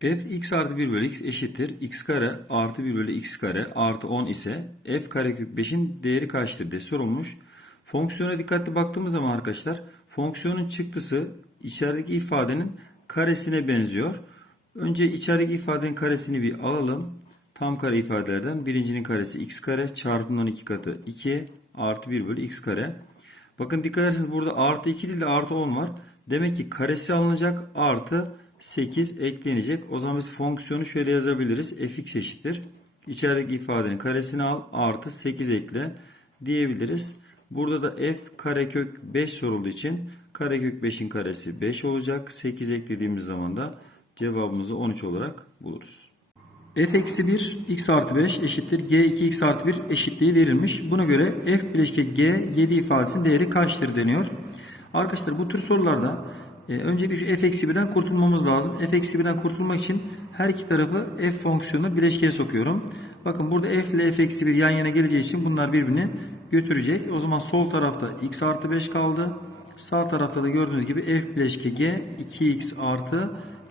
f x artı 1 bölü x eşittir x kare artı 1 bölü x kare artı 10 ise f karekök 5'in değeri kaçtır diye sorulmuş. Fonksiyona dikkatli baktığımız zaman arkadaşlar fonksiyonun çıktısı içerideki ifadenin karesine benziyor. Önce içerideki ifadenin karesini bir alalım. Tam kare ifadelerden birincinin karesi x kare çarpımın iki katı 2 artı 1 bölü x kare. Bakın dikkat ederseniz burada artı 2 değil de artı 10 var. Demek ki karesi alınacak artı 8 eklenecek. O zaman biz fonksiyonu şöyle yazabiliriz. fx eşittir. İçerideki ifadenin karesini al artı 8 ekle diyebiliriz. Burada da f karekök 5 sorulduğu için karekök 5'in karesi 5 olacak. 8 eklediğimiz zaman da cevabımızı 13 olarak buluruz. f eksi 1 x artı 5 eşittir g 2 x artı 1 eşitliği verilmiş. Buna göre f bileşke g 7 ifadesinin değeri kaçtır deniyor. Arkadaşlar bu tür sorularda e, öncelikle şu f eksi 1'den kurtulmamız lazım. f eksi 1'den kurtulmak için her iki tarafı f fonksiyonunu bileşkeye sokuyorum. Bakın burada f ile f eksi 1 yan yana geleceği için bunlar birbirini götürecek. O zaman sol tarafta x artı 5 kaldı. Sağ tarafta da gördüğünüz gibi f bileşke g 2x artı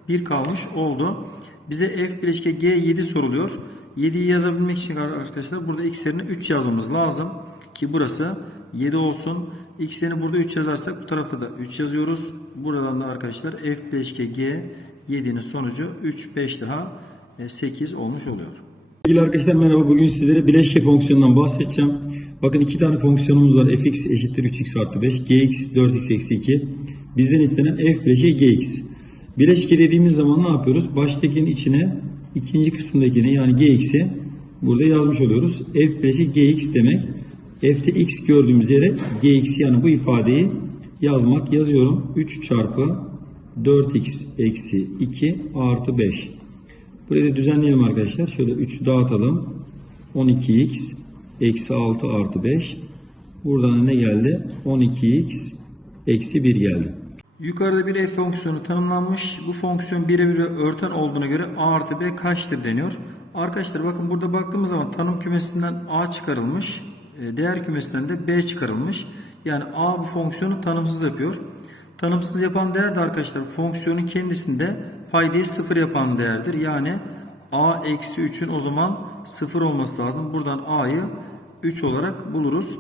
1 kalmış oldu. Bize f bileşke g 7 soruluyor. 7'yi yazabilmek için arkadaşlar burada x yerine 3 yazmamız lazım. Ki burası 7 olsun. X yerine burada 3 yazarsak bu tarafta da 3 yazıyoruz. Buradan da arkadaşlar f bileşke g 7'nin sonucu 3 5 daha 8 olmuş oluyor. Sevgili arkadaşlar merhaba. Bugün sizlere bileşke fonksiyonundan bahsedeceğim. Bakın iki tane fonksiyonumuz var. fx eşittir 3x artı 5. gx 4x eksi 2. Bizden istenen f bileşke gx. Bileşke dediğimiz zaman ne yapıyoruz? Baştakinin içine ikinci kısımdakini yani gx'i burada yazmış oluyoruz. f bileşke gx demek. F'te x gördüğümüz yere gx yani bu ifadeyi yazmak. Yazıyorum. 3 çarpı 4x eksi 2 artı 5. Burayı da düzenleyelim arkadaşlar. Şöyle 3 dağıtalım. 12x eksi 6 artı 5. Buradan ne geldi? 12x eksi 1 geldi. Yukarıda bir f fonksiyonu tanımlanmış. Bu fonksiyon birebir örten olduğuna göre a artı b kaçtır deniyor. Arkadaşlar bakın burada baktığımız zaman tanım kümesinden a çıkarılmış. E, Değer kümesinden de b çıkarılmış. Yani a bu fonksiyonu tanımsız yapıyor. Tanımsız yapan değer de arkadaşlar fonksiyonun kendisinde paydayı sıfır yapan değerdir. Yani a eksi 3'ün o zaman sıfır olması lazım. Buradan a'yı 3 olarak buluruz.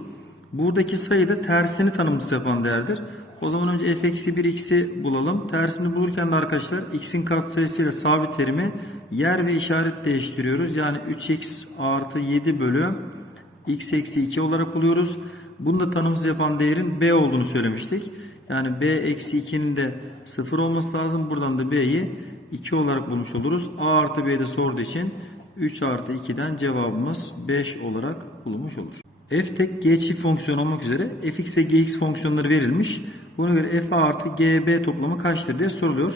Buradaki sayı da tersini tanımsız yapan değerdir. O zaman önce f eksi 1 x'i bulalım. Tersini bulurken de arkadaşlar x'in katsayısıyla sabit terimi yer ve işaret değiştiriyoruz. Yani 3x artı 7 bölü x eksi 2 olarak buluyoruz. Bunu da tanımsız yapan değerin b olduğunu söylemiştik. Yani b eksi 2'nin de 0 olması lazım. Buradan da b'yi 2 olarak bulmuş oluruz. a artı b'de sorduğu için 3 artı 2'den cevabımız 5 olarak bulunmuş olur. f tek g çift fonksiyon olmak üzere fx ve gx fonksiyonları verilmiş. Buna göre f artı gb toplamı kaçtır diye soruluyor.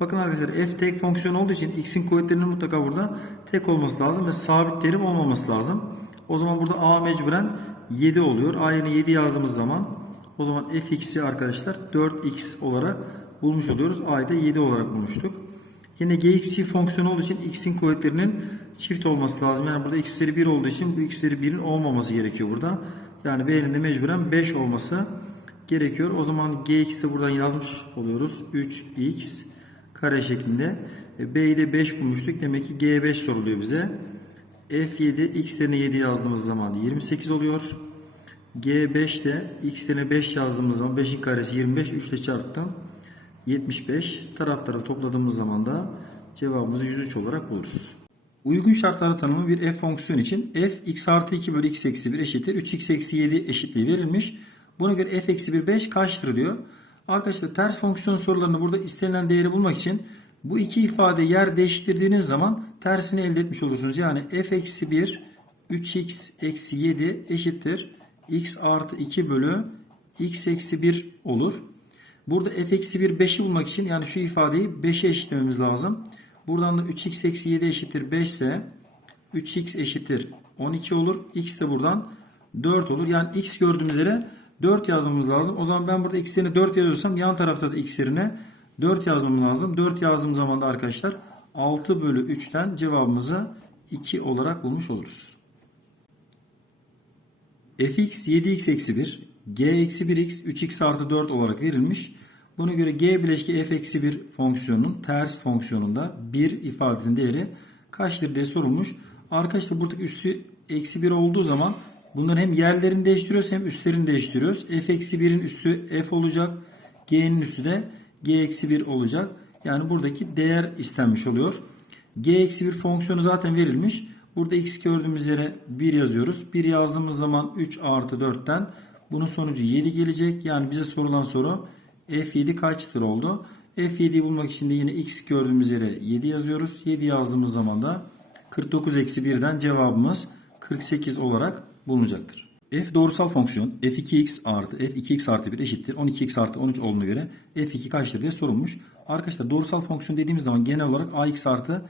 Bakın arkadaşlar f tek fonksiyon olduğu için x'in kuvvetlerinin mutlaka burada tek olması lazım ve sabit terim olmaması lazım. O zaman burada a mecburen 7 oluyor. a yerine 7 yazdığımız zaman o zaman fx'i arkadaşlar 4x olarak bulmuş oluyoruz. a'yı da 7 olarak bulmuştuk. Yine gx çift fonksiyon olduğu için x'in kuvvetlerinin çift olması lazım. Yani burada x üzeri 1 olduğu için bu x üzeri 1'in olmaması gerekiyor burada. Yani b'nin de mecburen 5 olması gerekiyor. O zaman gx de buradan yazmış oluyoruz. 3x kare şeklinde. E, b'yi de 5 bulmuştuk. Demek ki g5 soruluyor bize. F7 x yerine 7 yazdığımız zaman 28 oluyor. G5 de x yerine 5 yazdığımız zaman 5'in karesi 25. 3 ile çarptım. 75. Tarafları topladığımız zaman da cevabımızı 103 olarak buluruz. Uygun şartlarda tanımı bir f fonksiyon için f x artı 2 bölü x eksi 1 eşittir. 3x eksi 7 eşitliği verilmiş. Buna göre f eksi 1 5 kaçtır diyor. Arkadaşlar ters fonksiyon sorularında burada istenilen değeri bulmak için bu iki ifade yer değiştirdiğiniz zaman tersini elde etmiş olursunuz. Yani f eksi 1 3x eksi 7 eşittir. x artı 2 bölü x eksi 1 olur. Burada f eksi 1 5'i bulmak için yani şu ifadeyi 5'e eşitlememiz lazım. Buradan da 3x eksi 7 eşittir 5 ise 3x eşittir 12 olur. x de buradan 4 olur. Yani x gördüğümüz yere 4 yazmamız lazım. O zaman ben burada x yerine 4 yazıyorsam yan tarafta da x yerine 4 yazmam lazım. 4 yazdığım zaman da arkadaşlar 6 bölü 3'ten cevabımızı 2 olarak bulmuş oluruz. fx 7x eksi 1, g eksi 1x 3x artı 4 olarak verilmiş. Buna göre g bileşki f eksi 1 fonksiyonunun ters fonksiyonunda 1 ifadesinin değeri kaçtır diye sorulmuş. Arkadaşlar burada üstü eksi 1 olduğu zaman bunların hem yerlerini değiştiriyoruz hem üstlerini değiştiriyoruz. f eksi 1'in üstü f olacak. g'nin üstü de g eksi 1 olacak. Yani buradaki değer istenmiş oluyor. g eksi 1 fonksiyonu zaten verilmiş. Burada x gördüğümüz yere 1 yazıyoruz. 1 yazdığımız zaman 3 artı 4'ten bunun sonucu 7 gelecek. Yani bize sorulan soru f7 kaçtır oldu. f7'yi bulmak için de yine x gördüğümüz yere 7 yazıyoruz. 7 yazdığımız zaman da 49 eksi 1'den cevabımız 48 olarak bulunacaktır. F doğrusal fonksiyon f2x artı f2x artı 1 eşittir 12x artı 13 olduğuna göre f2 kaçtır diye sorulmuş. Arkadaşlar doğrusal fonksiyon dediğimiz zaman genel olarak ax artı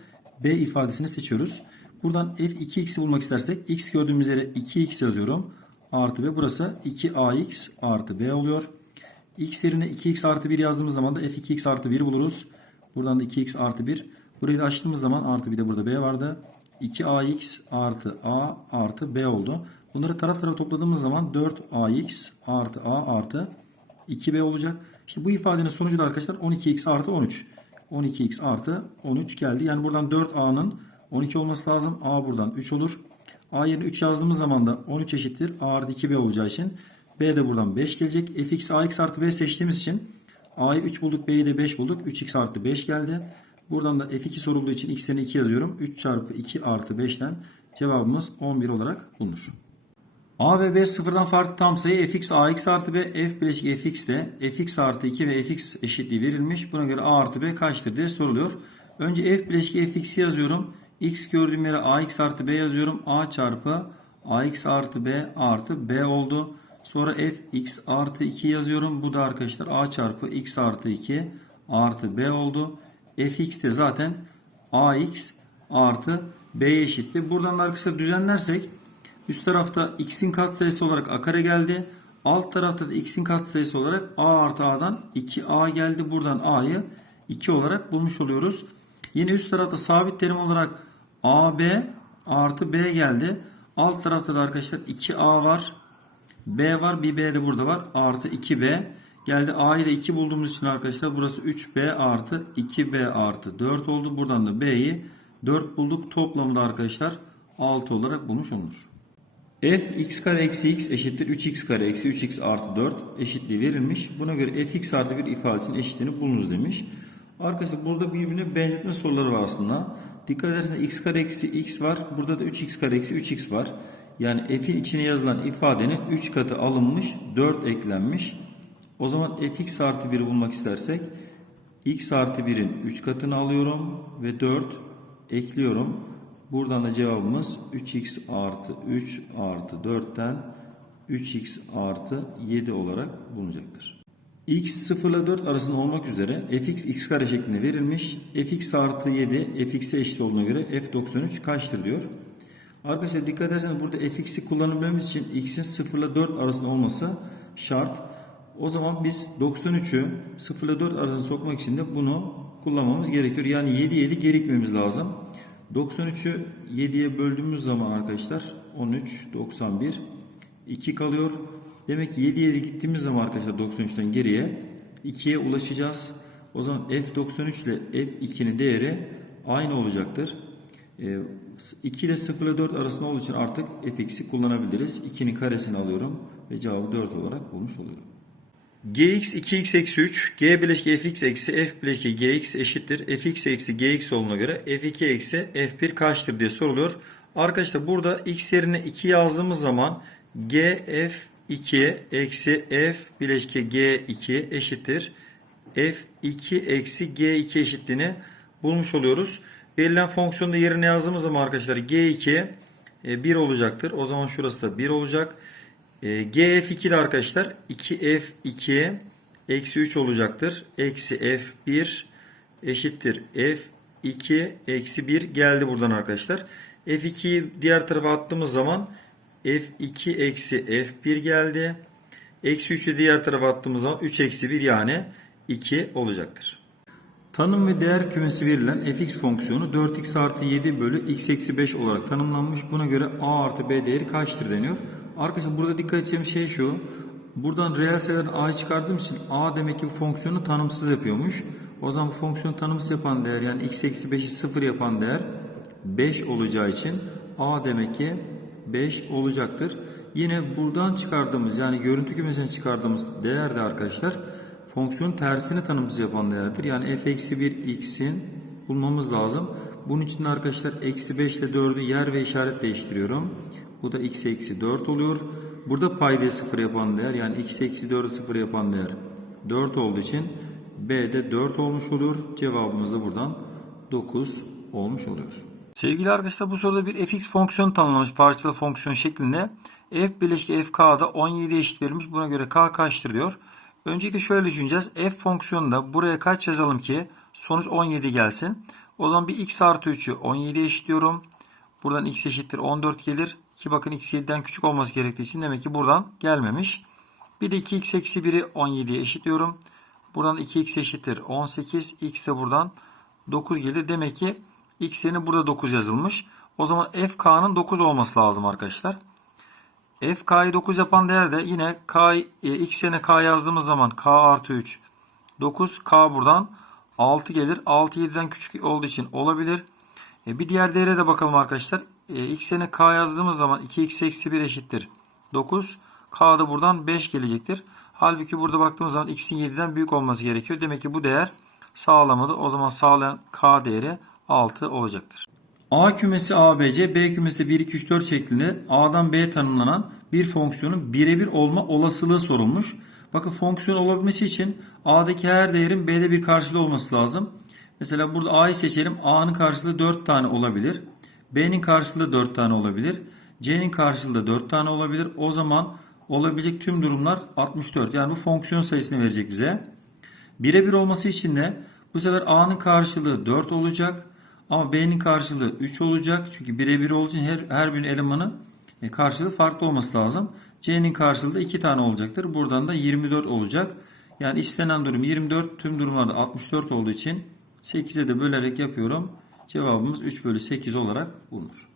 b ifadesini seçiyoruz. Buradan f2x'i bulmak istersek x gördüğümüz yere 2x yazıyorum. Artı b burası 2ax artı b oluyor. x yerine 2x artı 1 yazdığımız zaman da f2x artı 1 buluruz. Buradan da 2x artı 1. Burayı da açtığımız zaman artı bir de burada b vardı. 2ax artı a artı b oldu. Bunları taraf tarafa topladığımız zaman 4ax artı a artı 2b olacak. İşte bu ifadenin sonucu da arkadaşlar 12x artı 13. 12x artı 13 geldi. Yani buradan 4a'nın 12 olması lazım. a buradan 3 olur. a yerine 3 yazdığımız zaman da 13 eşittir. a artı 2b olacağı için b de buradan 5 gelecek. fx ax artı b seçtiğimiz için a'yı 3 bulduk b'yi de 5 bulduk. 3x artı 5 geldi. Buradan da f2 sorulduğu için x yerine 2 yazıyorum. 3 çarpı 2 artı 5'ten cevabımız 11 olarak bulunur. A ve B sıfırdan farklı tam sayı fx ax artı b f bileşik fx de fx artı 2 ve fx eşitliği verilmiş. Buna göre a artı b kaçtır diye soruluyor. Önce f bileşik fx'i yazıyorum. x gördüğüm yere ax artı b yazıyorum. a çarpı ax artı b artı b oldu. Sonra f x artı 2 yazıyorum. Bu da arkadaşlar a çarpı x artı 2 artı b oldu. fx de zaten ax artı b eşitti. Buradan da arkadaşlar düzenlersek Üst tarafta x'in katsayısı olarak a kare geldi. Alt tarafta da x'in katsayısı olarak a artı a'dan 2a geldi. Buradan a'yı 2 olarak bulmuş oluyoruz. Yine üst tarafta sabit terim olarak ab artı b geldi. Alt tarafta da arkadaşlar 2a var. b var. Bir b de burada var. Artı 2b. Geldi a'yı da 2 bulduğumuz için arkadaşlar burası 3b artı 2b artı 4 oldu. Buradan da b'yi 4 bulduk. Toplamda arkadaşlar 6 olarak bulmuş olunur. F x kare eksi x eşittir 3x kare eksi 3x artı 4 eşitliği verilmiş. Buna göre fx artı 1 ifadesinin eşitliğini bulunuz demiş. Arkadaşlar burada birbirine benzetme soruları var aslında. Dikkat ederseniz x kare eksi x var. Burada da 3x kare eksi 3x var. Yani f'in içine yazılan ifadenin 3 katı alınmış 4 eklenmiş. O zaman fx artı 1'i bulmak istersek x artı 1'in 3 katını alıyorum ve 4 ekliyorum. Buradan da cevabımız 3x artı 3 artı 4'ten 3x artı 7 olarak bulunacaktır. x 0 ile 4 arasında olmak üzere fx x kare şeklinde verilmiş. fx artı 7 fx'e eşit olduğuna göre f93 kaçtır diyor. Arkadaşlar dikkat ederseniz burada fx'i kullanabilmemiz için x'in 0 ile 4 arasında olması şart. O zaman biz 93'ü 0 ile 4 arasında sokmak için de bunu kullanmamız gerekiyor. Yani 7 7 geri lazım. 93'ü 7'ye böldüğümüz zaman arkadaşlar 13, 91, 2 kalıyor. Demek ki 7'ye gittiğimiz zaman arkadaşlar 93'ten geriye 2'ye ulaşacağız. O zaman F93 ile F2'nin değeri aynı olacaktır. 2 ile 0 ile 4 arasında olduğu için artık fx'i kullanabiliriz. 2'nin karesini alıyorum ve cevabı 4 olarak bulmuş oluyorum. Gx 2x eksi 3 g bileşki fx eksi f bileşki gx eşittir fx eksi gx olduğuna göre f2 eksi f1 kaçtır diye soruluyor. Arkadaşlar burada x yerine 2 yazdığımız zaman g f2 eksi f bileşki g2 eşittir f2 eksi g2 eşitliğini bulmuş oluyoruz. Verilen fonksiyonda yerine yazdığımız zaman arkadaşlar g2 1 olacaktır. O zaman şurası da 1 olacak. E, GF2 de arkadaşlar 2F2 eksi 3 olacaktır. Eksi F1 eşittir F2 eksi 1 geldi buradan arkadaşlar. F2'yi diğer tarafa attığımız zaman F2 eksi F1 geldi. Eksi 3'ü diğer tarafa attığımız zaman 3 eksi 1 yani 2 olacaktır. Tanım ve değer kümesi verilen fx fonksiyonu 4x artı 7 bölü x eksi 5 olarak tanımlanmış. Buna göre a artı b değeri kaçtır deniyor. Arkadaşlar burada dikkat edeceğimiz şey şu. Buradan reel sayıdan a'yı çıkardığım için a demek ki bu fonksiyonu tanımsız yapıyormuş. O zaman bu fonksiyonu tanımsız yapan değer yani x eksi 5'i 0 yapan değer 5 olacağı için a demek ki 5 olacaktır. Yine buradan çıkardığımız yani görüntü kümesinden çıkardığımız değer de arkadaşlar fonksiyonun tersini tanımsız yapan değerdir. Yani f eksi 1 x'in bulmamız lazım. Bunun için arkadaşlar eksi 5 ile 4'ü yer ve işaret değiştiriyorum. Bu da x eksi 4 oluyor. Burada paydayı 0 yapan değer yani x eksi 4'ü 0 yapan değer 4 olduğu için b de 4 olmuş oluyor. Cevabımız da buradan 9 olmuş oluyor. Sevgili arkadaşlar bu soruda bir fx fonksiyonu tanımlamış parçalı fonksiyon şeklinde. f bileşki fk'da 17 eşit verilmiş. Buna göre k kaçtır diyor. Öncelikle şöyle düşüneceğiz. f fonksiyonunda buraya kaç yazalım ki sonuç 17 gelsin. O zaman bir x artı 3'ü 17 eşitliyorum. Buradan x eşittir 14 gelir. Ki bakın x 7'den küçük olması gerektiği için demek ki buradan gelmemiş. Bir de 2x eksi 1'i 17'ye eşitliyorum. Buradan 2x eşittir 18. x de buradan 9 gelir. Demek ki x yerine burada 9 yazılmış. O zaman fk'nın 9 olması lazım arkadaşlar. fk'yı 9 yapan değer de yine k, e, x yerine k yazdığımız zaman k artı 3 9 k buradan 6 gelir. 6 7'den küçük olduğu için olabilir. E, bir diğer değere de bakalım arkadaşlar. X yerine k yazdığımız zaman 2x eksi 1 eşittir 9. k da buradan 5 gelecektir. Halbuki burada baktığımız zaman x'in 7'den büyük olması gerekiyor. Demek ki bu değer sağlamadı. O zaman sağlayan k değeri 6 olacaktır. A kümesi ABC, B kümesi de 1, 2, 3, 4 şeklinde A'dan B'ye tanımlanan bir fonksiyonun birebir olma olasılığı sorulmuş. Bakın fonksiyon olabilmesi için A'daki her değerin B'de bir karşılığı olması lazım. Mesela burada A'yı seçelim. A'nın karşılığı 4 tane olabilir. B'nin karşılığı 4 tane olabilir. C'nin karşılığı da 4 tane olabilir. O zaman olabilecek tüm durumlar 64. Yani bu fonksiyon sayısını verecek bize. Birebir olması için de bu sefer A'nın karşılığı 4 olacak. Ama B'nin karşılığı 3 olacak. Çünkü birebir olduğu için her, her bir elemanın e, karşılığı farklı olması lazım. C'nin karşılığı da 2 tane olacaktır. Buradan da 24 olacak. Yani istenen durum 24. Tüm durumlarda 64 olduğu için 8'e de bölerek yapıyorum. Cevabımız 3 bölü 8 olarak bulunur.